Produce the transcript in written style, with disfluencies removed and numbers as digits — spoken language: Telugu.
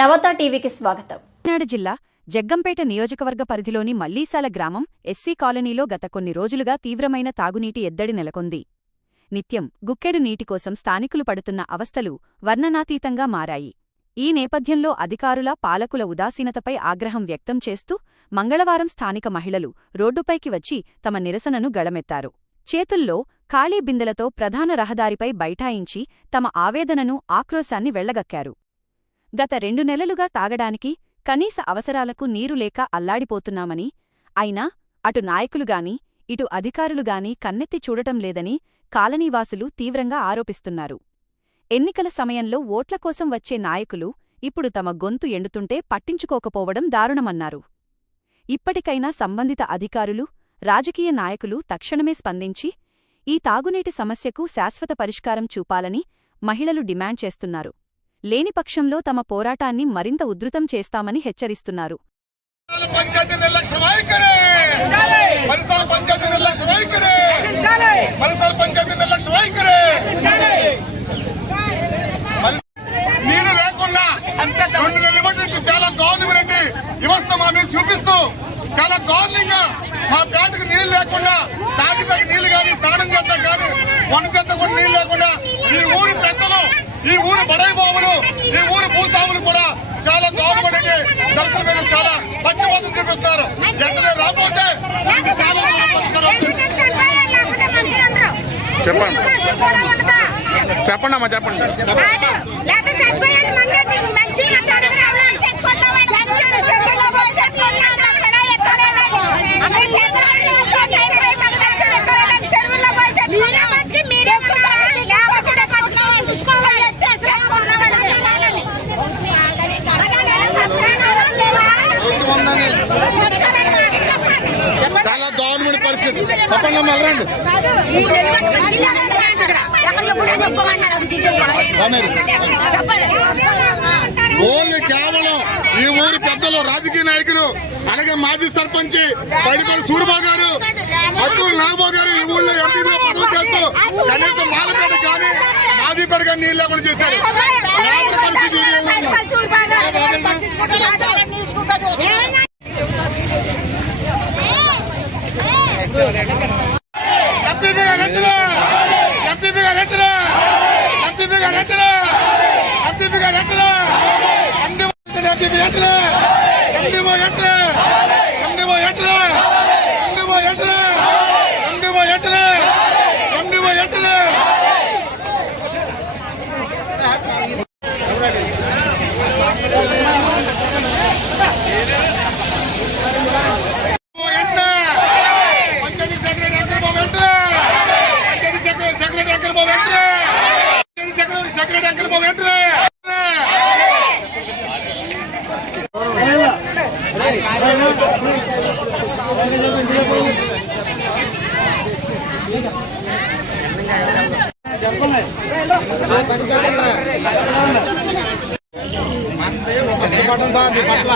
నవత టీవీకి స్వాగతం. కాకినాడ జిల్లా జగ్గంపేట నియోజకవర్గ పరిధిలోని మల్లీసాల గ్రామం ఎస్సీ కాలనీలో గత కొన్ని రోజులుగా తీవ్రమైన తాగునీటి ఎద్దడి నెలకొంది. నిత్యం గుక్కెడు నీటి కోసం స్థానికులు పడుతున్న అవస్థలు వర్ణనాతీతంగా మారాయి. ఈ నేపథ్యంలో అధికారుల పాలకుల ఉదాసీనతపై ఆగ్రహం వ్యక్తం చేస్తూ మంగళవారం స్థానిక మహిళలు రోడ్డుపైకి వచ్చి తమ నిరసనను గళమెత్తారు. చేతుల్లో ఖాళీ బిందెలతో ప్రధాన రహదారిపై బైఠాయించి తమ ఆవేదనను ఆక్రోశాన్ని వెళ్లగక్కారు. గత 2 నెలలుగా తాగడానికి కనీస అవసరాలకు నీరు లేక అల్లాడిపోతున్నామని, అయినా అటు నాయకులుగాని ఇటు అధికారులుగాని కన్నెత్తి చూడటం లేదని కాలనీవాసులు తీవ్రంగా ఆరోపిస్తున్నారు. ఎన్నికల సమయంలో ఓట్ల కోసం వచ్చే నాయకులు ఇప్పుడు తమ గొంతు ఎండుతుంటే పట్టించుకోకపోవడం దారుణమన్నారు. ఇప్పటికైనా సంబంధిత అధికారులు, రాజకీయ నాయకులు తక్షణమే స్పందించి ఈ తాగునీటి సమస్యకు శాశ్వత పరిష్కారం చూపాలని మహిళలు డిమాండ్ చేస్తున్నారు. లేని పక్షంలో తమ పోరాటాన్ని మరింత ఉధృతం చేస్తామని హెచ్చరిస్తున్నారు. నీరు లేకుండా 2 నెలల నుంచి చాలా గవర్నమెంట్ వ్యవస్థ మా మీద చూపిస్తూ చాలా దారుణంగా మా ప్యాంటుకు నీళ్లు లేకుండా తాగి నీళ్లు కానీ స్నానం చేద్దాం కానీ వంట చేద్దాం కూడా నీళ్లు లేకుండా ఈ ఊరు పెద్దలు, ఈ ఊరు బడాయి బాబులు, ఈ ఊరు భూస్వాములు కూడా చాలా గవర్నమెంట్ దళితుల మీద చాలా పక్షవాదం చూపిస్తారు. వెంటనే రాబోతే ఇది చాలా పరిష్కారం. చెప్పండి అమ్మా, చెప్పండి. చాలా దారుణమైన పరిస్థితి. చెప్పండి అమ్మా, వెళ్ళండి. ఓన్లీ కేవలం ఈ ఊరు పెద్దలు, రాజకీయ నాయకులు, అలాగే మాజీ సర్పంచ్ పడిపల్లి సూరిబాబు గారు, అబ్దుల్ నాగబాబు గారు ఈ ఊళ్ళో ఎంపీగా పనులు చేస్తూ కనీసం మాలపేట కానీ మాజీపేట కానీ నీళ్ళు లేకుండా చేశారు. పరిస్థితి సార్ మీ పట్ల